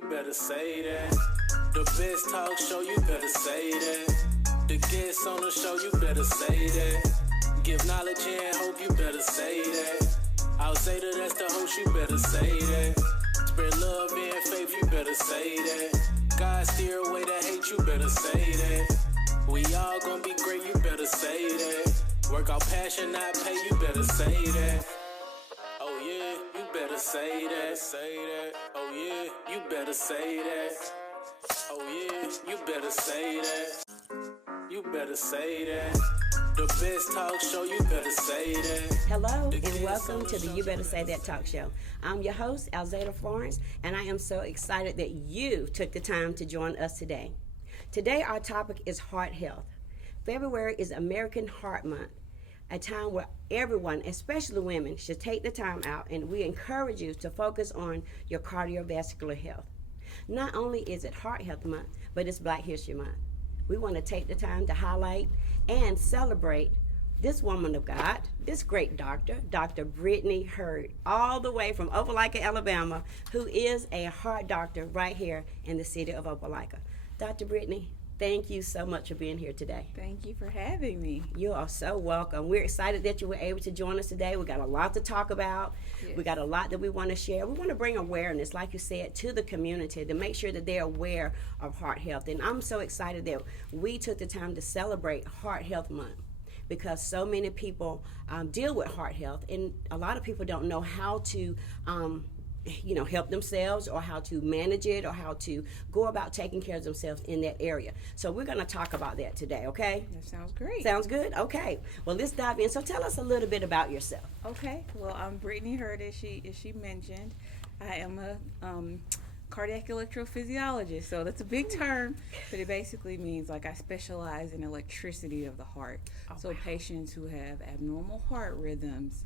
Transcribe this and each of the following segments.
you better say that. The best talk show, you better say that. The guests on the show, you better say that. Give knowledge and hope, you better say that. Outsider, that's the host, you better say that. Spread love and faith, you better say that. God steer away the hate, you better say that. We all gonna be great, you better say that. Work out passion, not pay, you better say that. Oh yeah, you better say that, say that. Oh yeah, you better say that. Oh yeah, you better say that. You better say that. The best talk show, you better say that. Hello and welcome to the You Better Say That talk show. I'm your host, Alzada Florence, and I am so excited that you took the time to join us today. Today our topic is heart health. February is American Heart Month, a time where everyone, especially women, should take the time out, and we encourage you to focus on your cardiovascular health. Not only is it Heart Health Month, but it's Black History Month. We want to take the time to highlight and celebrate this woman of God, this great doctor, Dr. Brittney Heard, all the way from Opelika, Alabama, who is a heart doctor right here in the city of Opelika. Dr. Brittney, thank you so much for being here today. Thank you for having me. You are so welcome. We're excited that you were able to join us today. We got a lot to talk about. Yes. We got a lot that we want to share. We want to bring awareness, like you said, to the community to make sure that they're aware of heart health. And I'm so excited that we took the time to celebrate Heart Health Month, because so many people deal with heart health, and a lot of people don't know how to help themselves, or how to manage it, or how to go about taking care of themselves in that area. So we're going to talk about that today, okay? That sounds great. Sounds good? Okay. Well, let's dive in. So tell us a little bit about yourself. Okay. Well, I'm Brittney Heard, as she mentioned. I am a cardiac electrophysiologist. So that's a big term, but it basically means I specialize in electricity of the heart. So patients who have abnormal heart rhythms,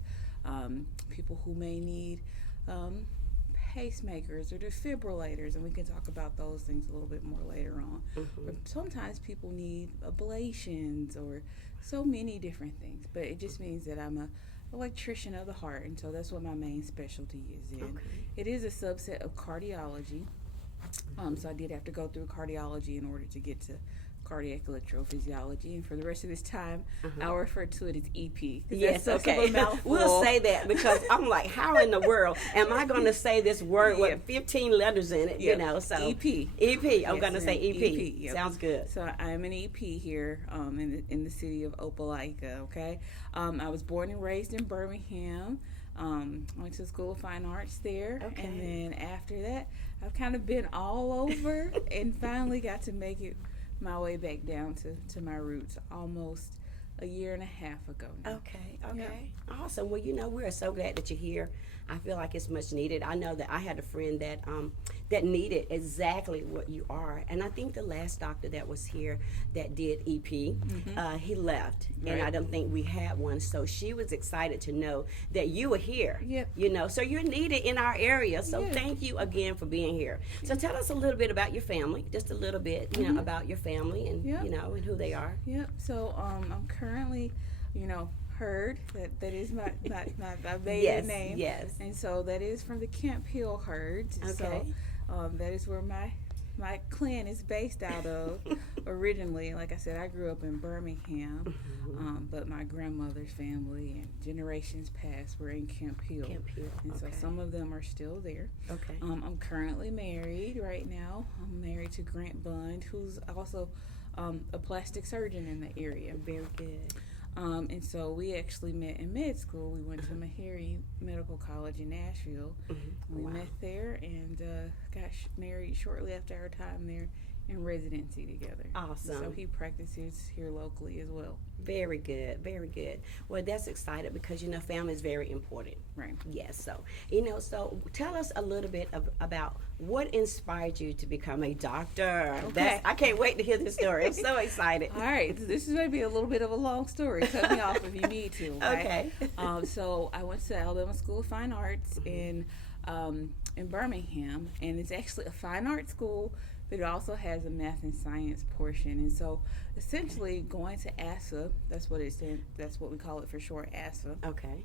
people who may need pacemakers or defibrillators, and we can talk about those things a little bit more later on. Mm-hmm. But sometimes people need ablations or so many different things, but it just means that I'm a electrician of the heart, and so that's what my main specialty is in. Okay. It is a subset of cardiology, so I did have to go through cardiology in order to get to cardiac electrophysiology, and for the rest of this time, I'll refer to it as EP. Yes, okay. We'll say that, because I'm like, how in the world am I going to say this word with 15 letters in it, so. EP. EP, I'm going to say EP. Yep. Sounds good. So I'm an EP here in the city of Opelika, okay? I was born and raised in Birmingham. Went to School of Fine Arts there, Okay. and then after that, I've kind of been all over and finally got to make it my way back down to my roots almost a year and a half ago now. Okay. Awesome. Well, we're so glad that you're here. I feel like it's much needed. I know that I had a friend that needed exactly what you are, and I think the last doctor that was here that did EP, he left, and I don't think we had one. So she was excited to know that you were here. Yep. So you're needed in our area. So thank you again for being here. So tell us a little bit about your family, just a little bit, about your family and and who they are. Yep. So I'm currently, Heard. That is my maiden name. Yes. And so that is from the Camp Hill Herds. Okay. So that is where my clan is based out of originally. Like I said, I grew up in Birmingham, but my grandmother's family and generations past were in Camp Hill. And so some of them are still there. Okay. I'm currently married right now. I'm married to Grant Bund, who's also a plastic surgeon in the area. Very good. And so we actually met in med school. We went to Meharry Medical College in Nashville. We met there and got married shortly after our time there in residency together. Awesome. So he practices here locally as well. Very good, very good. Well, that's exciting because, family is very important. Right. Yes, so, so tell us a little bit about what inspired you to become a doctor. Okay. I can't wait to hear this story. I'm so excited. All right, this is going to be a little bit of a long story. Cut me off if you need to. Okay. So I went to Alabama School of Fine Arts in Birmingham, and it's actually a fine art school, but it also has a math and science portion. And so essentially going to ASA, that's what we call it for short, ASA. Okay.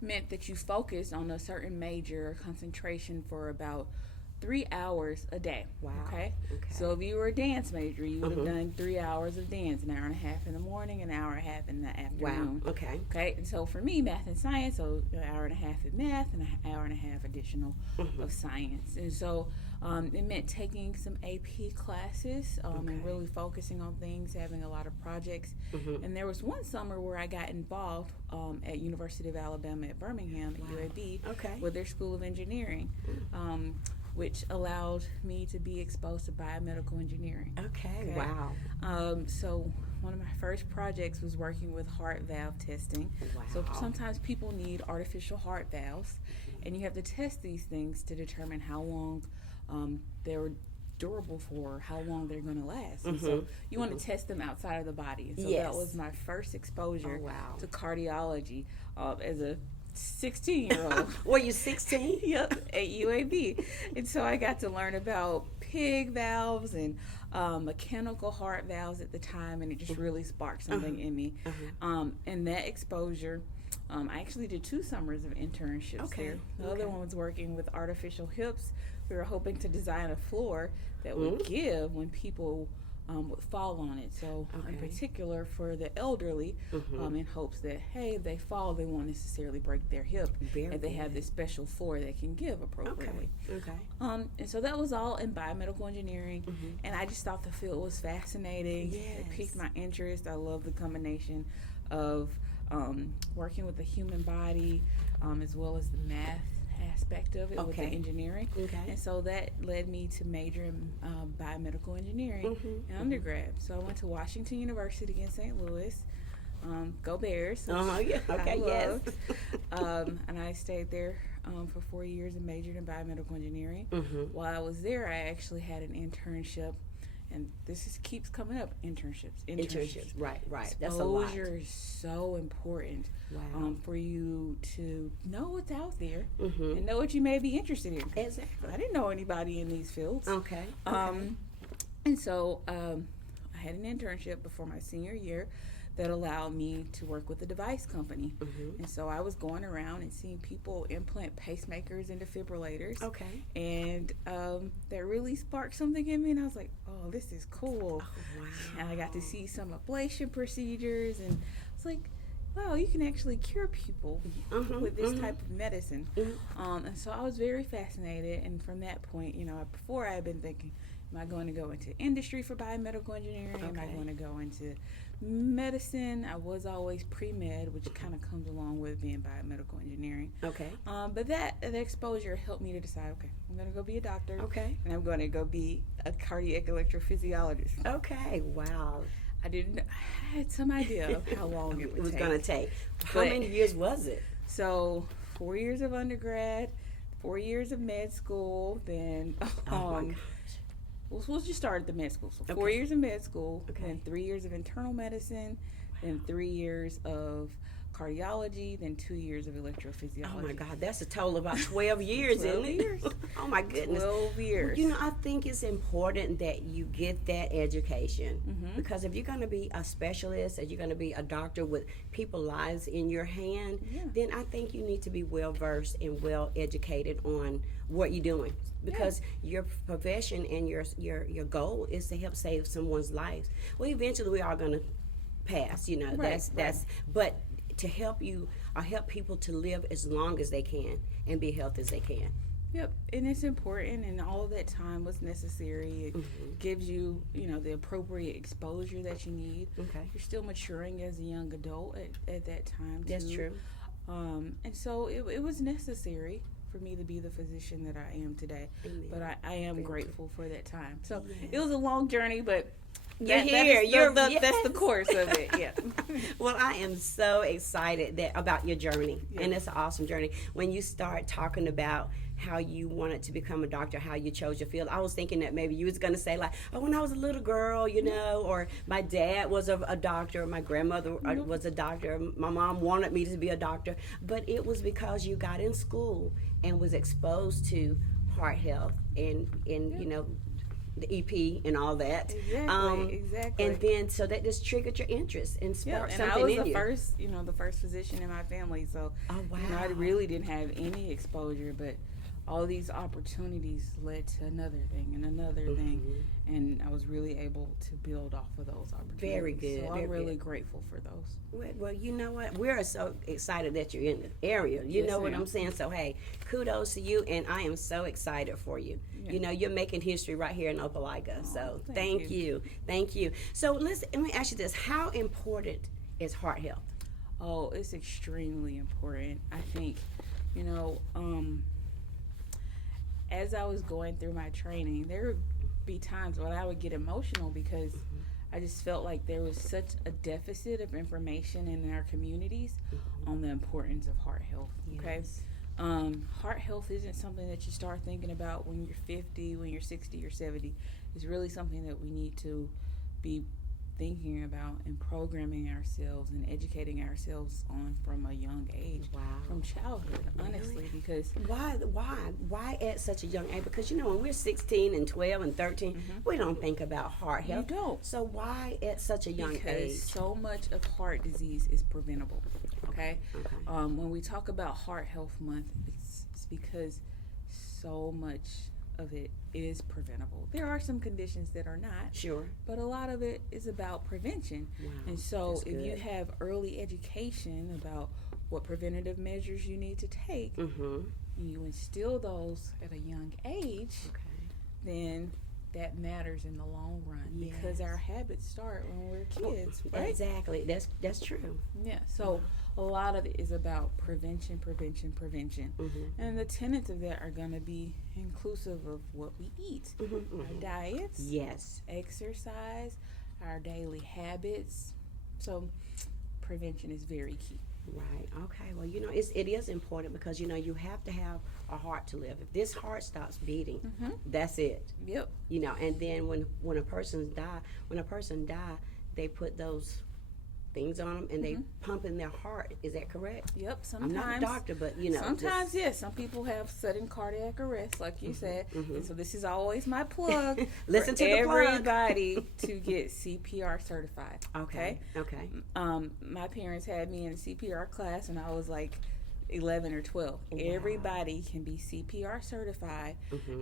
Meant that you focused on a certain major concentration for about 3 hours a day. Wow. Okay. So if you were a dance major, you would have done 3 hours of dance, an hour and a half in the morning, an hour and a half in the afternoon. Wow. Okay. Okay. And so for me, math and science, so an hour and a half in math and an hour and a half additional of science. And so it meant taking some AP classes and really focusing on things, having a lot of projects. And there was one summer where I got involved at University of Alabama at Birmingham at UAB with their School of Engineering. Which allowed me to be exposed to biomedical engineering. Okay. Wow. So one of my first projects was working with heart valve testing. Wow. So sometimes people need artificial heart valves, and you have to test these things to determine how long they're durable for, how long they're going to last. And so you want to test them outside of the body. And so that was my first exposure to cardiology as a 16-year-old. Were you 16? Yep, at UAB. And so I got to learn about pig valves and mechanical heart valves at the time, and it just really sparked something in me. And that exposure, I actually did 2 summers of internships there. The other one was working with artificial hips. We were hoping to design a floor that would give when people would fall on it. So in particular for the elderly, in hopes that, hey, if they fall, they won't necessarily break their hip, and they have this special floor that can give appropriately. And so that was all in biomedical engineering, and I just thought the field was fascinating. It piqued my interest. I love the combination of working with the human body as well as the math aspect of it with the engineering. And so that led me to major in biomedical engineering in undergrad. So I went to Washington University in St. Louis. Go Bears. And I stayed there for 4 years and majored in biomedical engineering. While I was there, I actually had an internship. And this keeps coming up, internships. Right. That's a lot. Exposure is so important for you to know what's out there and know what you may be interested in. Exactly. I didn't know anybody in these fields. And so I had an internship before my senior year that allowed me to work with a device company. And so I was going around and seeing people implant pacemakers and defibrillators. And that really sparked something in me, and I was like, oh, this is cool. And I got to see some ablation procedures, and I was like, wow, you can actually cure people with this type of medicine. And so I was very fascinated, and from that point, before I had been thinking, am I going to go into industry for biomedical engineering? Am I going to go into medicine? I was always pre-med, which kind of comes along with being biomedical engineering. But that exposure helped me to decide, okay, I'm going to go be a doctor. And I'm going to go be a cardiac electrophysiologist. Wow. I had some idea of how long it was take. going to take. How many years was it? So 4 years of undergrad, 4 years of med school, then we'll just start at the med school. So 4 years of med school, then 3 years of internal medicine, then 3 years of cardiology, then 2 years of electrophysiology. Oh my God, that's a total of about 12 years, 12 isn't it? years. Oh my goodness. 12 years. I think it's important that you get that education because if you're going to be a specialist, if you're going to be a doctor with people's lives in your hand, then I think you need to be well versed and well educated on what you're doing. Because your profession and your goal is to help save someone's life. Well, eventually we are going to pass, but to help you or help people to live as long as they can and be healthy as they can. Yep, and it's important, and all of that time was necessary. It gives you, the appropriate exposure that you need. You're still maturing as a young adult at that time, too. That's true. And so it was necessary for me to be the physician that I am today. Amen. But I am grateful for that time. So it was a long journey, but You're here. That's the course of it. Yeah. Well, I am so excited about your journey, and it's an awesome journey. When you start talking about how you wanted to become a doctor, how you chose your field, I was thinking that maybe you was going to say like, oh, when I was a little girl, or my dad was a doctor, my grandmother was a doctor, my mom wanted me to be a doctor, but it was because you got in school and was exposed to heart health and the EP and all that. Exactly. And then so that just triggered your interest and sparked something in you. And I was the first physician in my family, so I really didn't have any exposure, but all these opportunities led to another thing and another thing, and I was really able to build off of those opportunities. Very good. So I'm really grateful for those. Well, you know what? We're so excited that you're in the area. You Yes, know what ma'am. I'm saying? So, hey, kudos to you, and I am so excited for you. Yeah. You know, you're making history right here in Opelika. So, thank you. Thank you. So, let me ask you this. How important is heart health? Oh, it's extremely important. I think, you know, as I was going through my training, there would be times when I would get emotional because I just felt like there was such a deficit of information in our communities on the importance of heart health. Okay, Yes. Heart health isn't something that you start thinking about when you're 50, when you're 60 or 70. It's really something that we need to be thinking about and programming ourselves and educating ourselves on from a young age, Wow. from childhood, honestly, because Why at such a young age? Because, you know, when we're 16 and 12 and 13, we don't think about heart you health. don't. So, why at such a young Because age? so much of heart disease is preventable. Okay. Okay. When we talk about Heart Health Month, it's because so much of it is preventable. There are some conditions that are not, Sure. but a lot of it is about prevention. Wow, And so that's if you good. have early education about what preventative measures you need to take, Mm-hmm. and you instill those at a young age, Okay. then that matters in the long run because Yes. our habits start when we're kids, right? Exactly. That's true. Yeah. So a lot of it is about prevention. Mm-hmm. And the tenets of that are going to be inclusive of what we eat, Mm-hmm. our diets, Yes. exercise, our daily habits. So prevention is very key. Right. Okay. Well, you know, it is important because, you know, you have to have a heart to live. If this heart stops beating, that's it. Yep. You know, and then when a person die, they put those things on them and they pump in their heart. Is that correct? Yep. I'm Sometimes. not a doctor, but you know, Sometimes, yes. Some people have sudden cardiac arrest, like you said. And so this is always my plug. Listen for to the plug. everybody to get CPR certified. Okay. Okay. My parents had me in a CPR class when I was like 11 or 12. Everybody can be CPR certified,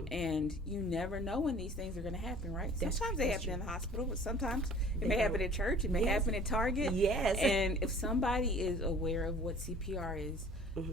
and you never know when these things are going to happen, right? Sometimes they happen in the hospital, but sometimes it may happen at church, it may happen at Target. Yes. And if somebody is aware of what CPR is,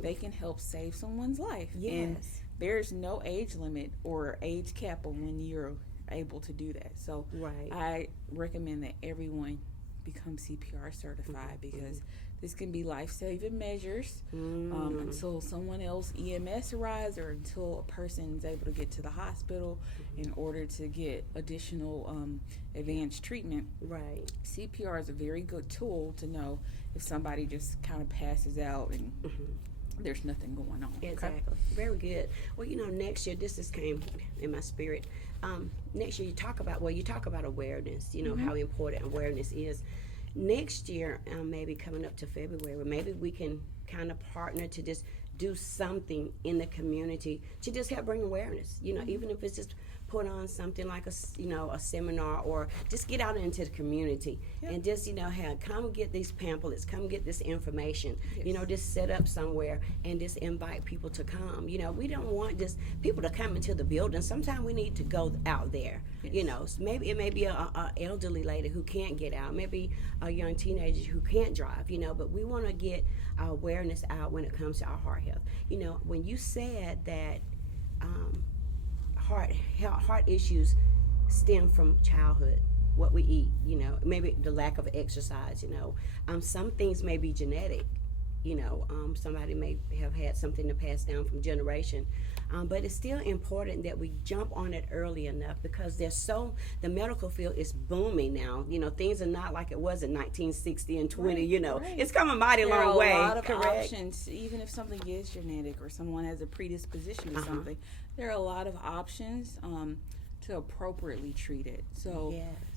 they can help save someone's life. And Yes. there's no age limit or age cap on when you're able to do that. So Right. I recommend that everyone become CPR certified because this can be life-saving measures until someone else EMS arrives or until a person is able to get to the hospital in order to get additional advanced treatment. Right. CPR is a very good tool to know if somebody just kind of passes out and there's nothing going on. Okay? Exactly. Very good. Well, you know, next year, this just came in my spirit. Next year, you talk about awareness, you know, how important awareness is. Next year, maybe coming up to February, maybe we can kind of partner to just do something in the community to just help bring awareness, you know, even if it's just put on something like a seminar or just get out into the community and just, you know, come get these pamphlets, come get this information, you know, just set up somewhere and just invite people to come. You know, we don't want just people to come into the building. Sometimes we need to go out there, you know. So maybe it may be a elderly lady who can't get out, maybe a young teenager who can't drive, you know, but we want to get our awareness out when it comes to our heart health. You know, when you said that heart issues stem from childhood, what we eat, you know, maybe the lack of exercise, you know, some things may be genetic, you know, somebody may have had something to pass down from generation, but it's still important that we jump on it early enough because the medical field is booming now. You know, things are not like it was in 1960 and 20, you know, it's come a mighty long way. There are a lot of correct? options, even if something is genetic or someone has a predisposition to something. There are a lot of options to appropriately treat it. So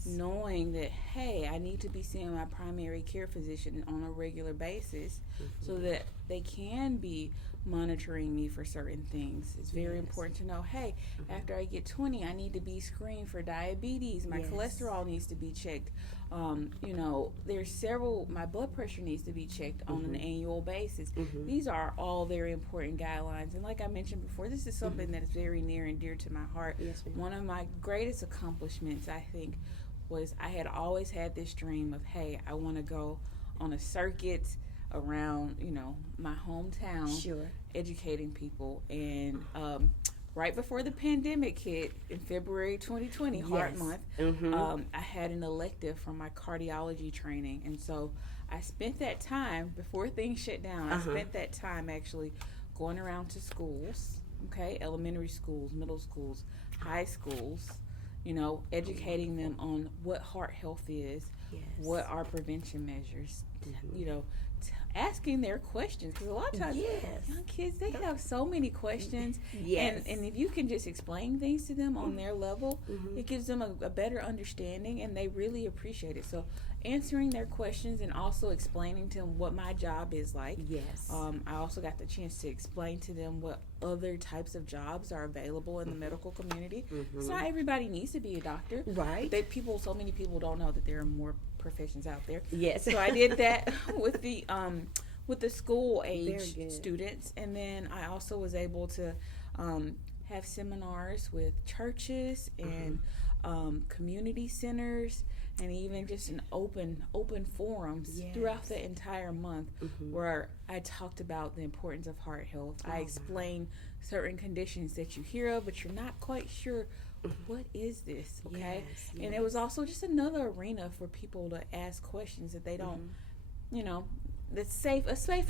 knowing that, hey, I need to be seeing my primary care physician on a regular basis so that they can be monitoring me for certain things. It's very important to know, hey, after I get 20, I need to be screened for diabetes. My cholesterol needs to be checked. You know, there's several, my blood pressure needs to be checked on an annual basis. These are all very important guidelines. And like I mentioned before, this is something that is very near and dear to my heart. Yes, ma'am. One of my greatest accomplishments, I think, was I had always had this dream of, hey, I want to go on a circuit around, you know, my hometown, educating people. And right before the pandemic hit in February 2020, Heart Month, I had an elective from my cardiology training. And so I spent that time, before things shut down, I spent that time actually going around to schools, elementary schools, middle schools, high schools, you know, educating them on what heart health is, what are prevention measures, you know, asking their questions, because a lot of times young kids, they have so many questions, and if you can just explain things to them on their level, it gives them a better understanding, and they really appreciate it. So answering their questions and also explaining to them what my job is like. I also got the chance to explain to them what other types of jobs are available in the medical community. So not everybody needs to be a doctor, right? So many people don't know that there are more professions out there. So I did that with the school age students, and then I also was able to have seminars with churches and community centers, and even just an open forums throughout the entire month, where I talked about the importance of heart health. I explained certain conditions that you hear of, but you're not quite sure what is this, and it was also just another arena for people to ask questions that they don't, you know, that's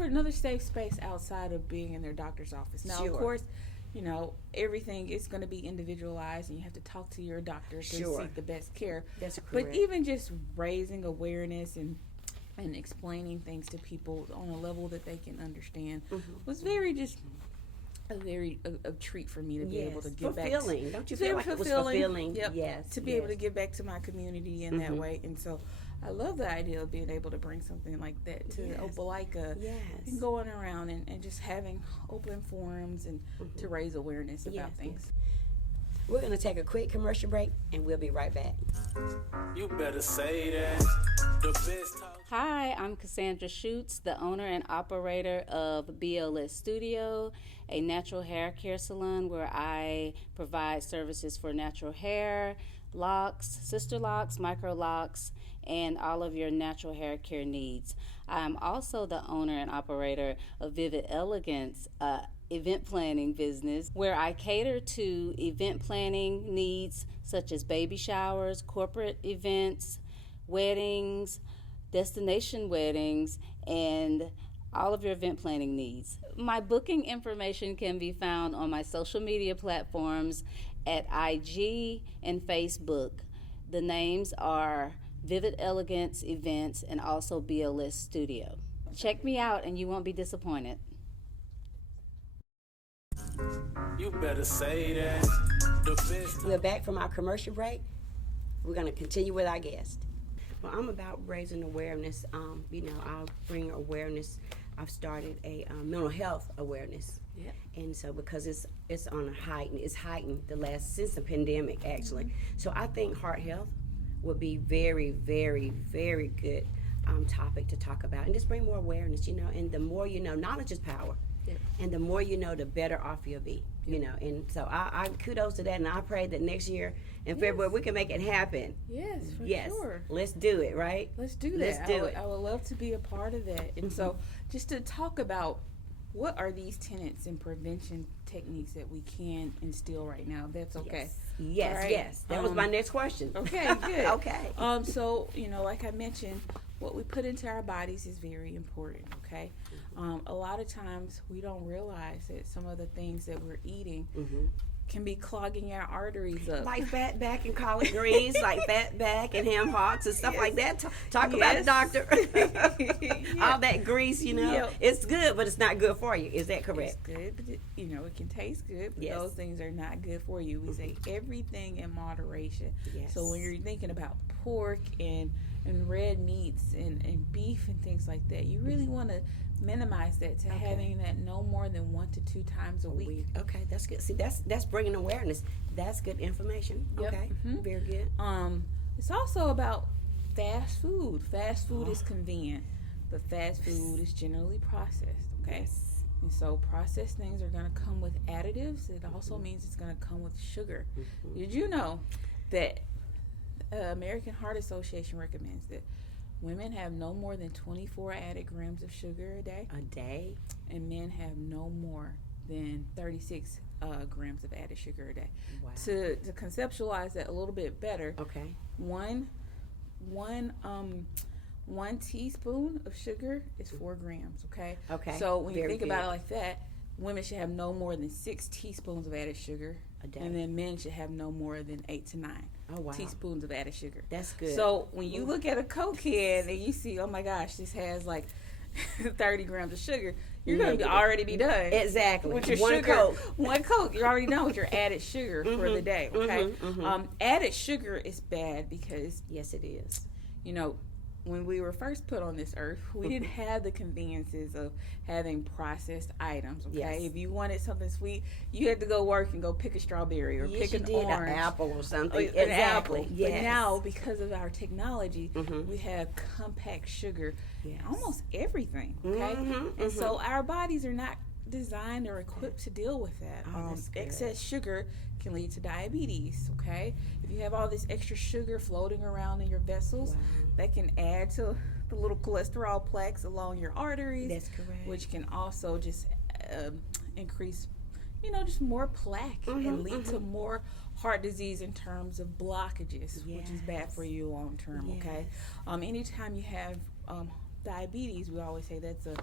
another safe space outside of being in their doctor's office. Now, of course, you know, everything is going to be individualized, and you have to talk to your doctor to seek the best care. That's correct. But even just raising awareness and explaining things to people on a level that they can understand was a treat for me to be able to give back. Fulfilling. Don't you feel like it was fulfilling? To be able to give back to my community in that way. And so I love the idea of being able to bring something like that to Opelika and going around and just having open forums and to raise awareness about things. We're going to take a quick commercial break, and we'll be right back. You better say that. The best talk. Hi, I'm Cassandra Schutz, the owner and operator of BLS Studio, a natural hair care salon where I provide services for natural hair, locks, sister locks, micro locks, and all of your natural hair care needs. I'm also the owner and operator of Vivid Elegance, event planning business, where I cater to event planning needs such as baby showers, corporate events, weddings, destination weddings, and all of your event planning needs. My booking information can be found on my social media platforms at IG and Facebook. The names are Vivid Elegance Events and also BLS Studio. Check me out and you won't be disappointed. You better say that. The best. We're back from our commercial break. We're going to continue with our guest. Well, I'm about raising awareness. You know, I'll bring awareness. I've started a mental health awareness, and so because it's on a heightened since the pandemic actually. So I think heart health would be very, very, very good topic to talk about, and just bring more awareness. You know, and the more you know, knowledge is power. And the more you know, the better off you'll be, you know. And so I kudos to that, and I pray that next year in February we can make it happen. Yes, for sure. Let's do it, right? Let's do that. Let's do it. I would love to be a part of that. And so just to talk about what are these tenets and prevention techniques that we can instill right now, that's okay. Yes, right? Yes. That was my next question. Okay, good. Okay. So, you know, like I mentioned, what we put into our bodies is very important, okay? A lot of times we don't realize that some of the things that we're eating can be clogging our arteries up. Like fat back and collard greens, like fat back and ham hocks and stuff like that. Talk about it, doctor. All that grease, you know, it's good, but it's not good for you. Is that correct? It's good, but you know, it can taste good, but those things are not good for you. We say everything in moderation. So when you're thinking about pork and and red meats and beef and things like that. You really want to minimize that to having that no more than 1 to 2 times a week. Okay, that's good. See, that's bringing awareness. That's good information. Yep. Okay, very good. It's also about fast food. Fast food is convenient, but fast food is generally processed. Okay. Yes. And so processed things are going to come with additives. It also means it's going to come with sugar. Did you know that American Heart Association recommends that women have no more than 24 added grams of sugar a day? A day? And men have no more than 36 grams of added sugar a day. Wow. To conceptualize that a little bit better, Okay. One teaspoon of sugar is 4 grams, okay? Okay. So when you Very think good. about it like that, women should have no more than 6 teaspoons of added sugar A day. and then men should have no more than 8 to 9 Oh, wow. teaspoons of added sugar. That's good. So when you look at a Coke can and you see, oh my gosh, this has like 30 grams of sugar, you're going to already be done. Exactly. With your One sugar. Coke. One Coke. You're already done with your added sugar for the day, okay? Added sugar is bad because, Yes, it is. you know, when we were first put on this earth, we didn't have the conveniences of having processed items, okay? Yes. If you wanted something sweet, you had to go work and go pick a strawberry or Yes, pick you an did. orange. An apple or something. An Exactly. apple. Yes. But now, because of our technology, we have compact sugar in Yes. almost everything, okay? And so our bodies are not designed or equipped to deal with that. Oh, that's good. Excess sugar can lead to diabetes, okay? If you have all this extra sugar floating around in your vessels, Wow. that can add to the little cholesterol plaques along your arteries. That's correct. Which can also just increase, just more plaque and lead to more heart disease in terms of blockages, which is bad for you long term, okay? Anytime you have diabetes, we always say that's a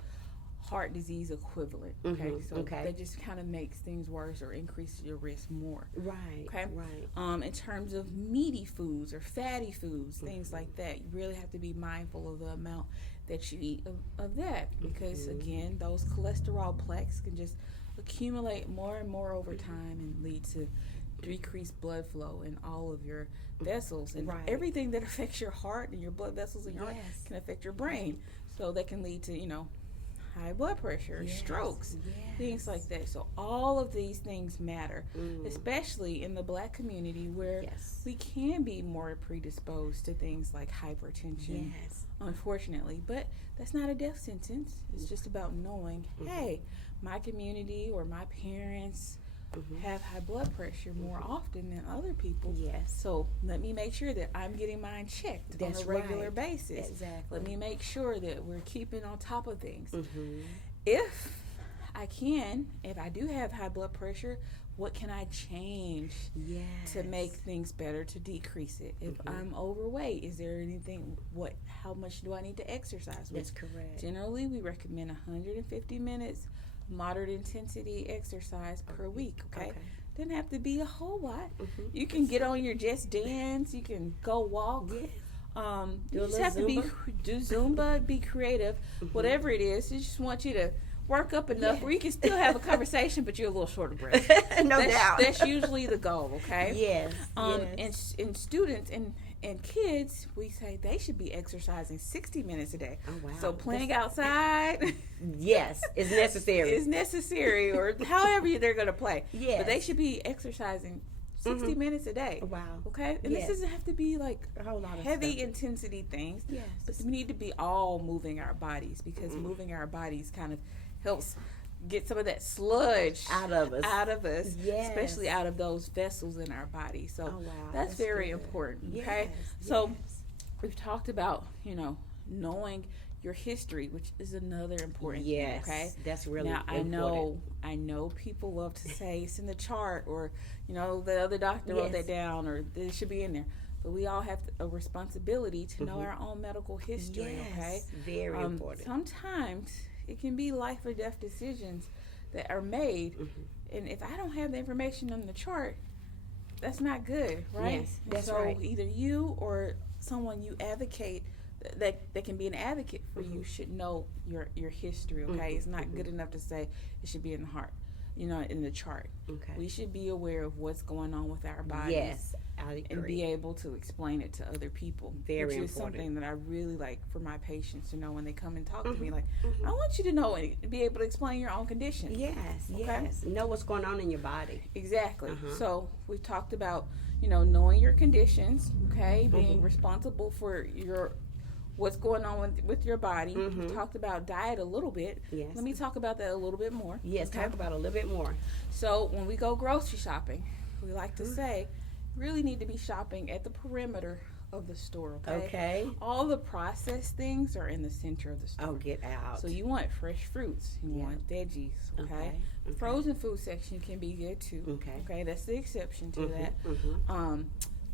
heart disease equivalent, okay? So that just kind of makes things worse or increases your risk more. Right. Okay. Right. In terms of meaty foods or fatty foods, things like that, you really have to be mindful of the amount that you eat of that, because again, those cholesterol plaques can just accumulate more and more over time and lead to decreased blood flow in all of your vessels, and everything that affects your heart and your blood vessels in your heart can affect your brain. So that can lead to high blood pressure, strokes, things like that. So all of these things matter, especially in the Black community where we can be more predisposed to things like hypertension, unfortunately. But that's not a death sentence. It's just about knowing, hey, my community or my parents have high blood pressure more often than other people. So let me make sure that I'm getting mine checked on a regular basis. Let me make sure that we're keeping on top of things. If I do have high blood pressure, what can I change to make things better, to decrease it? If I'm overweight, is there anything, how much do I need to exercise? That's correct. Generally, we recommend 150 minutes moderate intensity exercise per week, okay? Doesn't have to be a whole lot. You can get on your Just Dance, you can go walk. You just have to do Zumba, be creative, whatever it is. You just want you to work up enough where you can still have a conversation, but you're a little short of breath. No doubt. That's usually the goal, okay? Yes. And students and kids, we say they should be exercising 60 minutes a day. Oh, wow. So playing outside is necessary. is necessary, or however they're going to play. Yes. But they should be exercising 60 minutes a day. Wow. Okay? And this doesn't have to be like a whole lot of heavy stuff. intensity things. Yes. But we need to be all moving our bodies, because moving our bodies kind of helps get some of that sludge out of us. Yes. Especially out of those vessels in our body. So wow. that's very good. important. Yes. Okay? So we've talked about, knowing your history, which is another important thing, okay? That's really now important. I know people love to say it's in the chart, or the other doctor wrote that down, or it should be in there. But we all have a responsibility to know our own medical history, okay? Very important. Sometimes it can be life or death decisions that are made, and if I don't have the information on the chart, that's not good, right? Yes, that's so right. Either you or someone you advocate that can be an advocate for you should know your history, okay? It's not good enough to say it should be in the heart. in the chart. Okay. We should be aware of what's going on with our bodies. Yes, I agree. And be able to explain it to other people. Very which is important. something that I really like for my patients to know when they come and talk to me. Like, I want you to know and be able to explain your own condition. Yes, yes. Know what's going on in your body. Exactly. So we talked about, knowing your conditions, okay, being responsible for what's going on with your body. We talked about diet a little bit. Yes. Let me talk about that a little bit more. Yes, okay? talk about it a little bit more. So when we go grocery shopping, we like to say, really need to be shopping at the perimeter of the store, okay? Okay. All the processed things are in the center of the store. Oh, get out. So you want fresh fruits. You want veggies, okay? Frozen food section can be good too. Okay. Okay, that's the exception to that.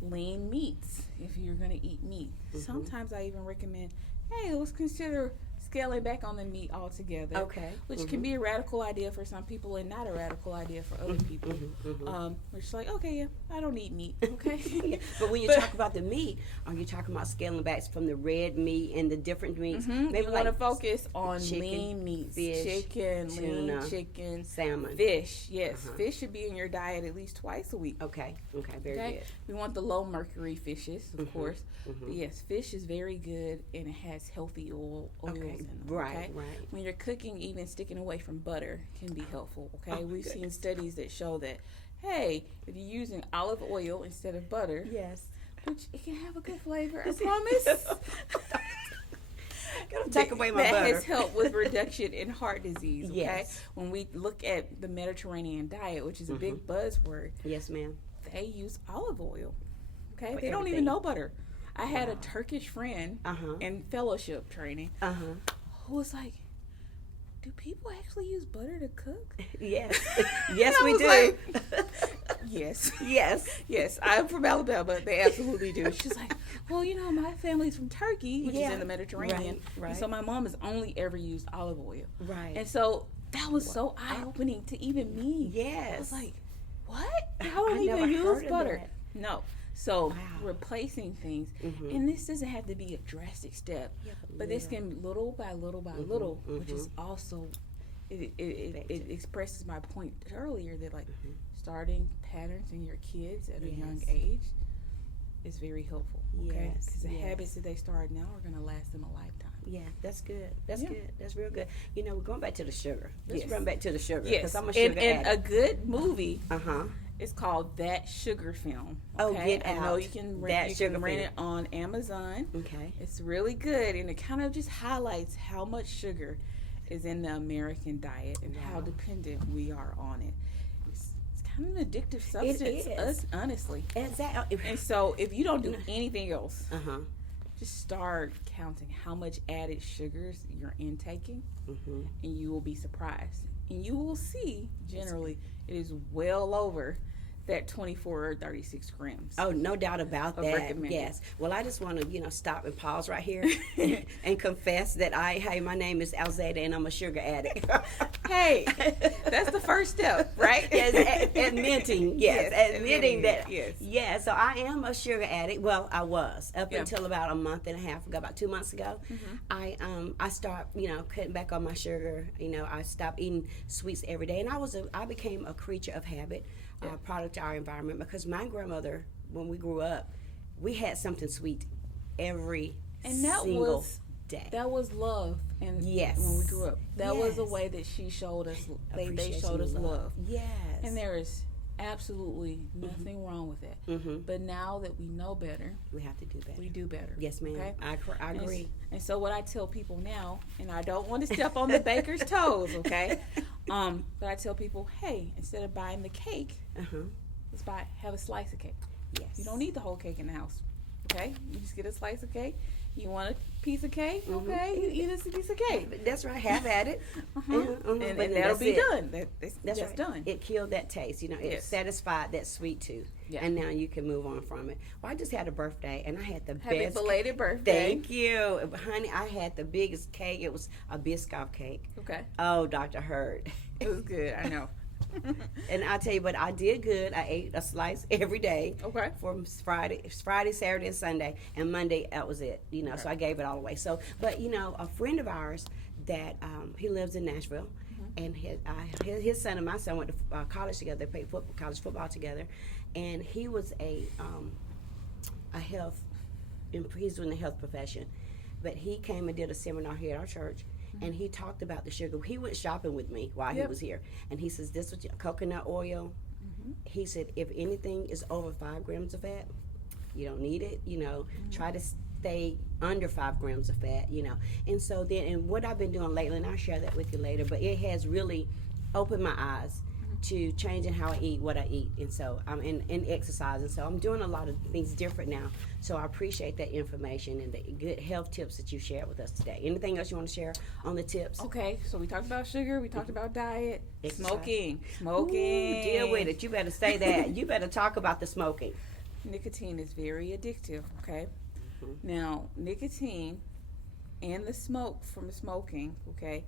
Lean meats, if you're going to eat meat. Sometimes I even recommend, hey, let's consider scaling back on the meat altogether. Okay. Which can be a radical idea for some people and not a radical idea for other people. We're just like, okay, yeah, I don't eat meat, okay? Yeah. But when you talk about the meat, are you talking about scaling back from the red meat and the different meats? Maybe want to focus on chicken, lean meats, fish, chicken, tuna, lean chicken, salmon. fish. Yes, fish should be in your diet at least twice a week. Okay, very good. We want the low mercury fishes, of course. But yes, fish is very good and it has healthy oils in them. Right. When you're cooking, even sticking away from butter can be helpful. Okay, we've seen studies that show that, hey, if you're using olive oil instead of butter, Yes. which it can have a good flavor, I promise. Take away my that butter. has helped with reduction in heart disease. Okay, Yes. when we look at the Mediterranean diet, which is a big buzzword, Yes, ma'am. they use olive oil. Okay, For they don't everything. even know butter. I had a Turkish friend in fellowship training who was like, "Do people actually use butter to cook?" Yes. Yes, And I we was do. like, yes. Yes. Yes, I'm from Alabama. They absolutely do. She's like, well, my family's from Turkey, which is in the Mediterranean. Right. And so my mom has only ever used olive oil. Right. And so that was so eye-opening to even me. Yes. I was like, what? I don't never even use heard of butter. that. No. So Wow. replacing things, and this doesn't have to be a drastic step, but this can little by little by little, which is also, it expresses my point earlier that like starting patterns in your kids at a young age is very helpful. Okay, Yes, because the yes. habits that they start now are going to last them a lifetime. Yeah, that's good. That's Yeah. good. That's real good. We're going back to the sugar. Let's Yes. run back to the sugar. Yes, Because I'm a and sugar a addict. good movie. Uh-huh. It's called That Sugar Film. Oh, Okay? get I know out. you can That rent, Sugar rent Film. it on Amazon. Okay. It's really good, and it kind of just highlights how much sugar is in the American diet and how dependent we are on it. It's kind of an addictive substance, is. Honestly. Exactly. And so if you don't do anything else, Uh-huh. just start counting how much added sugars you're intaking, and you will be surprised. And you will see, generally, it is well over that 24 or 36 grams. Oh, no doubt about that. recommended. Yes. Well, I just want to, stop and pause right here and confess that my name is Alzada and I'm a sugar addict. Hey, that's the first step, right? Yes, admitting, admitting that. Yes. Yeah, so I am a sugar addict. Well, I was up until about a month and a half ago, about 2 months ago. I started, cutting back on my sugar. I stopped eating sweets every day, and I became a creature of habit, product of our environment. Because my grandmother, when we grew up, we had something sweet every single day. That was love, and Yes. when we grew up, that was a Yes. way that she showed us. They Appreciation showed us and love. Yes. And there is absolutely nothing wrong with that. But now that we know better, we have to do better. we do better. Yes, ma'am. Okay? I agree. And so what I tell people now, and I don't want to step on the baker's toes, okay? But I tell people, hey, instead of buying the cake, let's have a slice of cake. Yes. You don't need the whole cake in the house, okay? You just get a slice of cake. You want a piece of cake, okay? You eat a piece of cake. That's right. Have at it. And But that'll that's be it. done. That's right. done. It killed that taste. It Yes. satisfied that sweet tooth. Yeah. And now you can move on from it. Well, I just had a birthday, and I had the Happy best. belated birthday. Thank you. Honey, I had the biggest cake. It was a Biscoff cake. Okay. Oh, Dr. Heard. It was good, I know. And I tell you what, I did good. I ate a slice every day. Okay. From Friday, Saturday, and Sunday, and Monday that was it. So I gave it all away. So, but a friend of ours that he lives in Nashville, and his son and my son went to college together. They played college football together, and he was a health. He's doing the health profession, but he came and did a seminar here at our church, and he talked about the sugar. He went shopping with me while he was here, and he says this was coconut oil. He said if anything is over 5 grams of fat, you don't need it. Try to stay under 5 grams of fat. And so then, and what I've been doing lately, and I'll share that with you later, but it has really opened my eyes to changing how I eat, what I eat, and so I'm in exercise, and so I'm doing a lot of things different now. So I appreciate that information and the good health tips that you shared with us today. Anything else you want to share on the tips? Okay, so we talked about sugar, we talked about diet, Exercise. smoking. Ooh, deal with it. You better say that. You better talk about the smoking. Nicotine is very addictive, okay? Now, nicotine and the smoke from smoking, okay,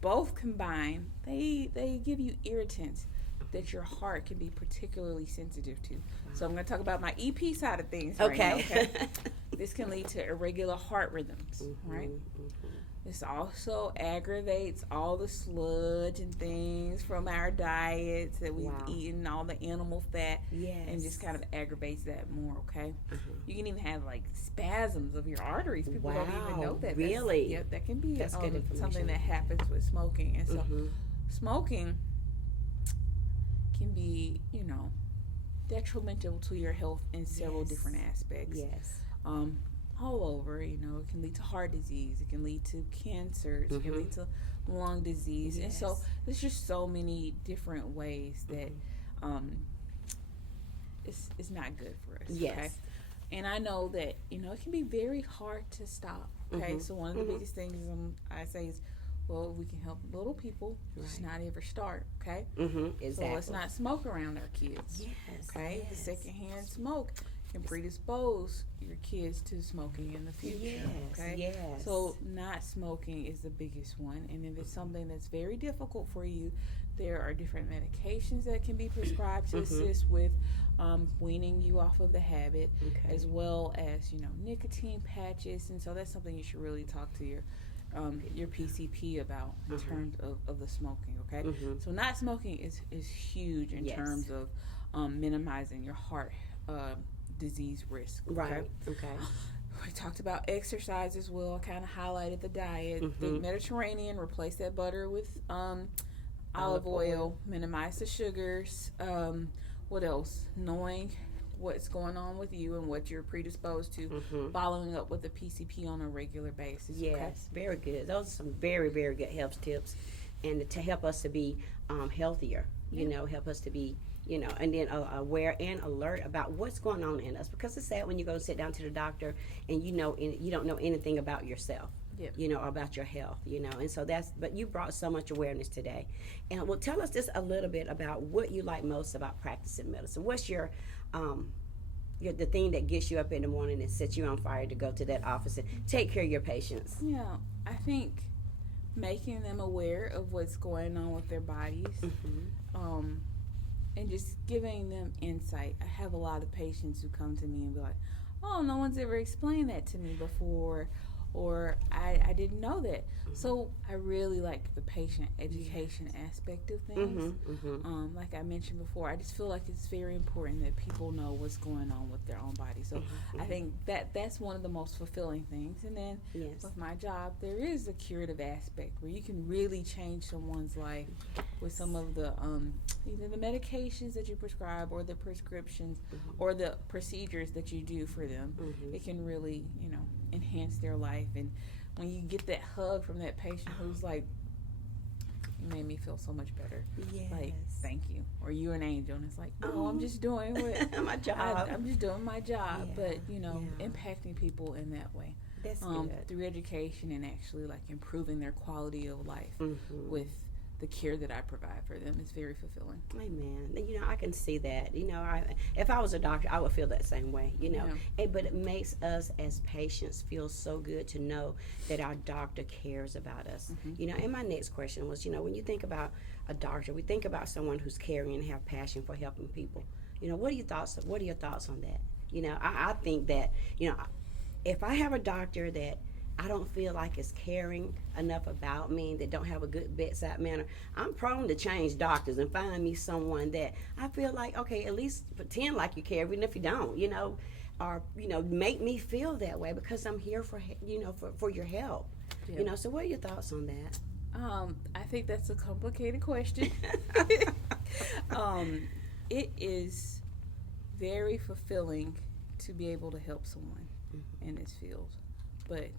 both combined, they give you irritants that your heart can be particularly sensitive to. So I'm going to talk about my EP side of things right now, okay? This can lead to irregular heart rhythms, right? This also aggravates all the sludge and things from our diets that we've eaten, all the animal fat, and just kind of aggravates that more, okay? You can even have like spasms of your arteries. People don't even know that. Really? Yep, that can be That's good something that happens with smoking. And so smoking can be, detrimental to your health in several different aspects. All over, it can lead to heart disease, it can lead to cancers, it can lead to lung disease, and so there's just so many different ways that it's not good for us. Okay? And I know that it can be very hard to stop. Okay, so one of the biggest things I say is, well, we can help little people just not ever start. Okay, Exactly. So let's not smoke around our kids. Okay, the secondhand smoke can predispose your kids to smoking in the future. So not smoking is the biggest one, and if it's something that's very difficult for you, there are different medications that can be prescribed to assist with weaning you off of the habit, as well as nicotine patches. And so that's something you should really talk to your PCP about in terms of the smoking. Okay, so not smoking is huge in terms of minimizing your heart disease risk. Okay? We talked about exercise as well. I kind of highlighted the diet. The Mediterranean, replace that butter with olive oil, minimize the sugars. What else? Knowing what's going on with you and what you're predisposed to, following up with the PCP on a regular basis. Very good. Those are some very, very good health tips, and to help us to be healthier, help us to be and then aware and alert about what's going on in us, because it's sad when you go sit down to the doctor and you don't know anything about yourself, about your health, and so but you brought so much awareness today. And well, tell us just a little bit about what you like most about practicing medicine. What's your the thing that gets you up in the morning and sets you on fire to go to that office and take care of your patients? I think making them aware of what's going on with their bodies, and just giving them insight. I have a lot of patients who come to me and be like, oh, no one's ever explained that to me before, or I didn't know that. So I really like the patient education aspect of things. Like I mentioned before, I just feel like it's very important that people know what's going on with their own body. So I think that's one of the most fulfilling things. And then with my job, there is a curative aspect where you can really change someone's life with some of the either the medications that you prescribe or the prescriptions or the procedures that you do for them. It can really, enhance their life. And when you get that hug from that patient who's like, you made me feel so much better. Like, thank you. Or you're an angel. And it's like, no, I'm just doing my job. I'm just doing my job. But, impacting people in that way. That's good. Through education and actually like improving their quality of life with the care that I provide for them is very fulfilling. Amen. I can see that. If I was a doctor, I would feel that same way. But it makes us as patients feel so good to know that our doctor cares about us. And my next question was, when you think about a doctor, we think about someone who's caring and have passion for helping people. What are your thoughts? What are your thoughts on that? I think that if I have a doctor that I don't feel like is caring enough about me, that don't have a good bedside manner, I'm prone to change doctors and find me someone that I feel like, okay, at least pretend like you care, even if you don't, or, make me feel that way, because I'm here for your help. Yeah. So what are your thoughts on that? I think that's a complicated question. It is very fulfilling to be able to help someone in this field, but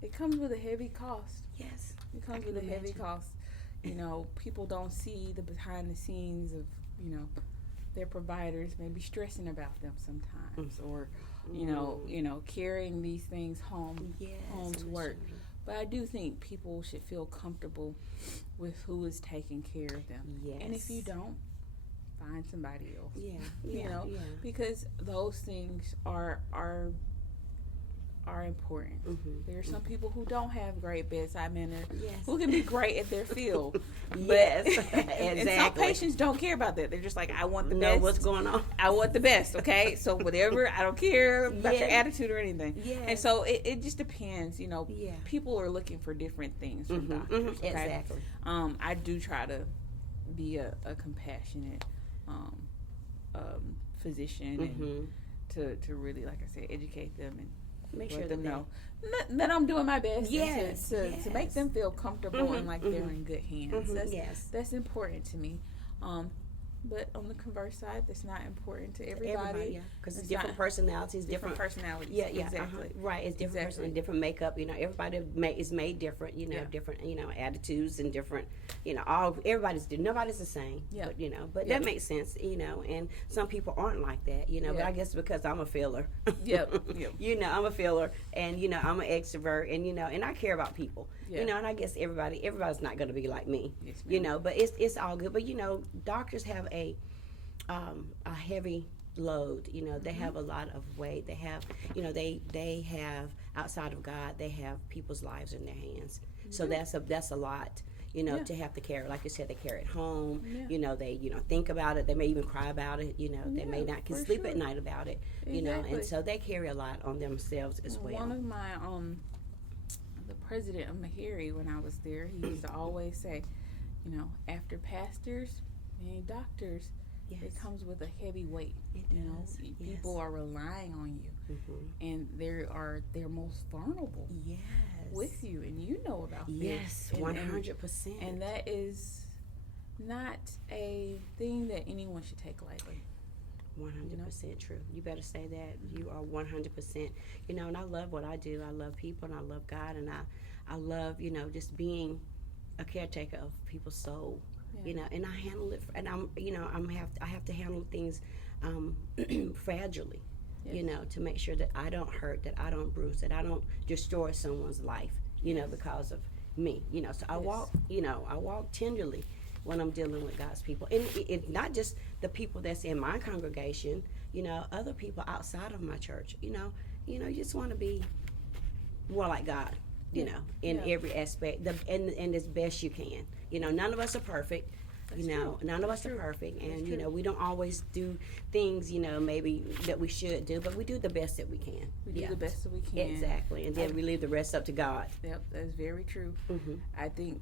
it comes with a heavy cost. Yes. It comes with a heavy cost. People don't see the behind the scenes of, their providers maybe stressing about them sometimes, or, carrying these things home to work. But I do think people should feel comfortable with who is taking care of them. Yes. And if you don't, find somebody else. Yeah. Because those things are important. There are some people who don't have great bedside manner, who can be great at their field. Exactly. And some patients don't care about that. They're just like, I want the know best. what's going on. I want the best, okay? So whatever, I don't care about your attitude or anything. Yes. And so it just depends, People are looking for different things from doctors, okay? Exactly. I do try to be a compassionate physician and to really, like I said, educate them and Make let sure them that know that I'm doing my best Yes, to make them feel comfortable and like they're in good hands. That's important to me. But on the converse side, that's not important to everybody. Because it's different personalities, different personalities. Yeah, exactly. Right, it's different person, different makeup. Everybody is made different. Different attitudes and different. Everybody's nobody's the same. Yeah. But that makes sense. And some people aren't like that. But I guess because I'm a feeler. Yep. I'm a feeler, and I'm an extrovert, and and I care about people. And I guess everybody's not going to be like me. Yes, ma'am. But it's all good. But doctors have a heavy load. They have a lot of weight. They have they have, outside of God, they have people's lives in their hands. So that's a lot. To have to carry. Like you said, they carry it home. They think about it. They may even cry about it. They may not can sleep at night about it. And so they carry a lot on themselves as well. One of my the president of Meharry, when I was there, he used to always say, after pastors and doctors, it comes with a heavy weight. It does. People are relying on you, and they're most vulnerable. Yes. With you, and about this. Yes, 100%. And that is not a thing that anyone should take lightly. 100% true. You better say that. You are 100%. And I love what I do. I love people, and I love God, and I love just being a caretaker of people's soul. And I handle it, and I have to handle things fragilely. To make sure that I don't hurt, that I don't bruise, that I don't destroy someone's life, because of me, So I walk, I walk tenderly when I'm dealing with God's people. And it's not just the people that's in my congregation, other people outside of my church, you just want to be more like God, in every aspect, and as best you can. None of us are perfect. None of us are perfect, and we don't always do things maybe that we should do, but we do the best that we can. We do the best that we can. Exactly, and then we leave the rest up to God. Yep, that's very true. I think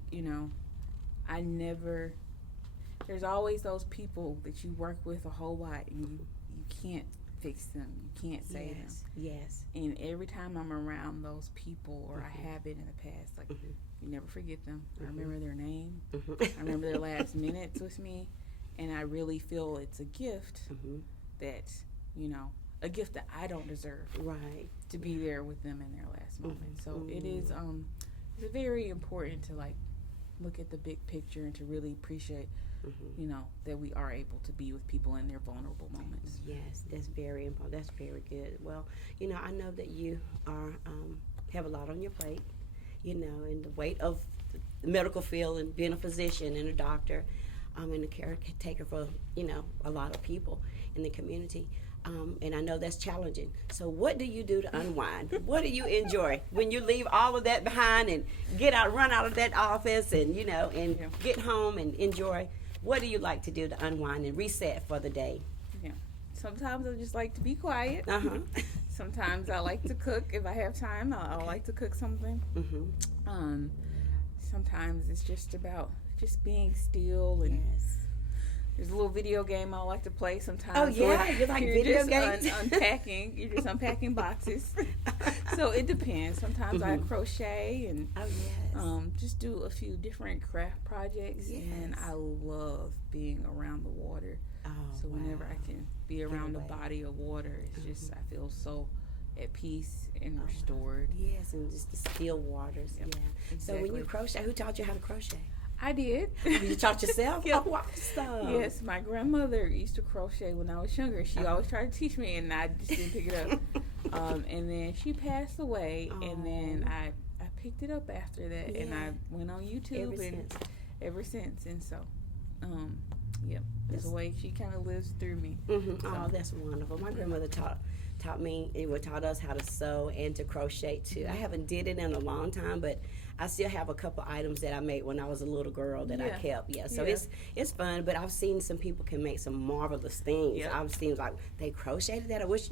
there's always those people that you work with a whole lot, and you can't fix them, you can't save them. Yes. And every time I'm around those people, or I have been in the past, like you never forget them. I remember their name. I remember their last minutes with me, and I really feel it's a gift that a gift that I don't deserve. Right. To be there with them in their last moment. So it is it's very important to look at the big picture and to really appreciate that we are able to be with people in their vulnerable moments. Yes, that's very important. That's very good. Well, I know that you are have a lot on your plate, and the weight of the medical field and being a physician and a doctor, and a caretaker for a lot of people in the community. And I know that's challenging. So what do you do to unwind? What do you enjoy when you leave all of that behind and run out of that office and get home and enjoy? What do you like to do to unwind and reset for the day? Yeah. Sometimes I just like to be quiet. Sometimes I like to cook. If I have time, I like to cook something. Sometimes it's just about just being still, and there's a little video game I like to play sometimes. Oh yeah, you like video games? You're just unpacking boxes. So it depends. Sometimes I crochet and just do a few different craft projects, and I love being around the water. So whenever I can be around the body of water, it's just I feel so at peace and restored. Yes, and just the still waters. Yeah. Exactly. So when you crochet, who taught you how to crochet? I did. You taught yourself? Yep. Oh, awesome. Yes, my grandmother used to crochet when I was younger. She always tried to teach me, and I just didn't pick it up. And then she passed away, and then I picked it up after that, and I went on YouTube ever since. And so, there's a way she kind of lives through me. Oh, that's wonderful. My grandmother taught us how to sew and to crochet too. I haven't did it in a long time, but I still have a couple items that I made when I was a little girl that I kept. So it's fun, but I've seen some people can make some marvelous things. I've seen like they crocheted that. I wish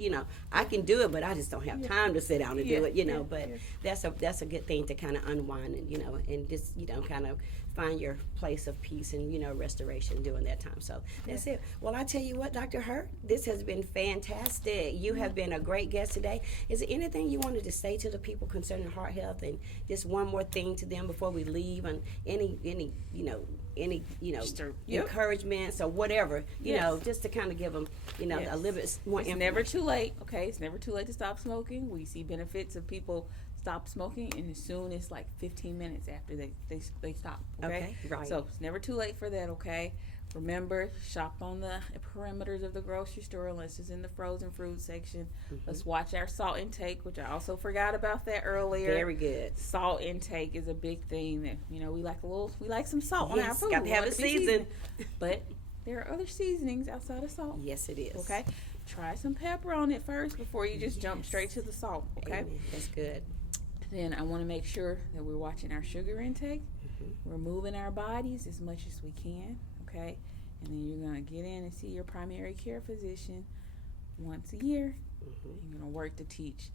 I can do it, but I just don't have time to sit down and do it. But that's a good thing to kind of unwind and and just kind of find your place of peace and restoration during that time. So that's it. Well, I tell you what, Dr. Heard, this has been fantastic. You have been a great guest today. Is there anything you wanted to say to the people concerning heart health, and just one more thing to them before we leave, and any encouragements or whatever, just to kind of give them a little bit more information. It's never too late. Okay, it's never too late to stop smoking. We see benefits of people stop smoking, and as soon as like 15 minutes after they stop. Okay, right. So it's never too late for that. Okay, remember, shop on the perimeters of the grocery store unless it's in the frozen fruit section. Let's watch our salt intake, which I also forgot about that earlier. Very good. Salt intake is a big thing that we like some salt on our food. Got to have it seasoned. But there are other seasonings outside of salt. Yes, it is. Okay, try some pepper on it first before you just jump straight to the salt. Okay, Amen. That's good. Then I want to make sure that we're watching our sugar intake. We're moving our bodies as much as we can, okay? And then you're going to get in and see your primary care physician once a year. You're going to work to teach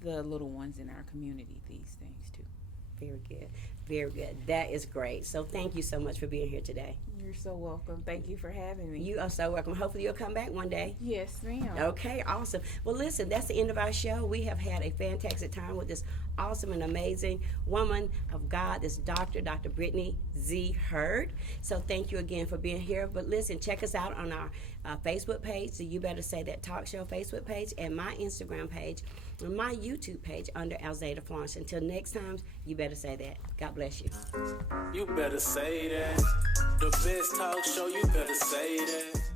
the little ones in our community these things too. Very good. Very good. That is great. So thank you so much for being here today. You're so welcome. Thank you for having me. You are so welcome. Hopefully you'll come back one day. Yes, ma'am. Okay, awesome. Well, listen, that's the end of our show. We have had a fantastic time with this awesome and amazing woman of God, this Dr. Brittney Z. Heard. So thank you again for being here. But listen, check us out on our Facebook page, the You Better Say That Talk Show Facebook page, and my Instagram page, and my YouTube page under Alzada Florence. Until next time, you better say that. God bless you. You better say that. The best talk show, you better say that.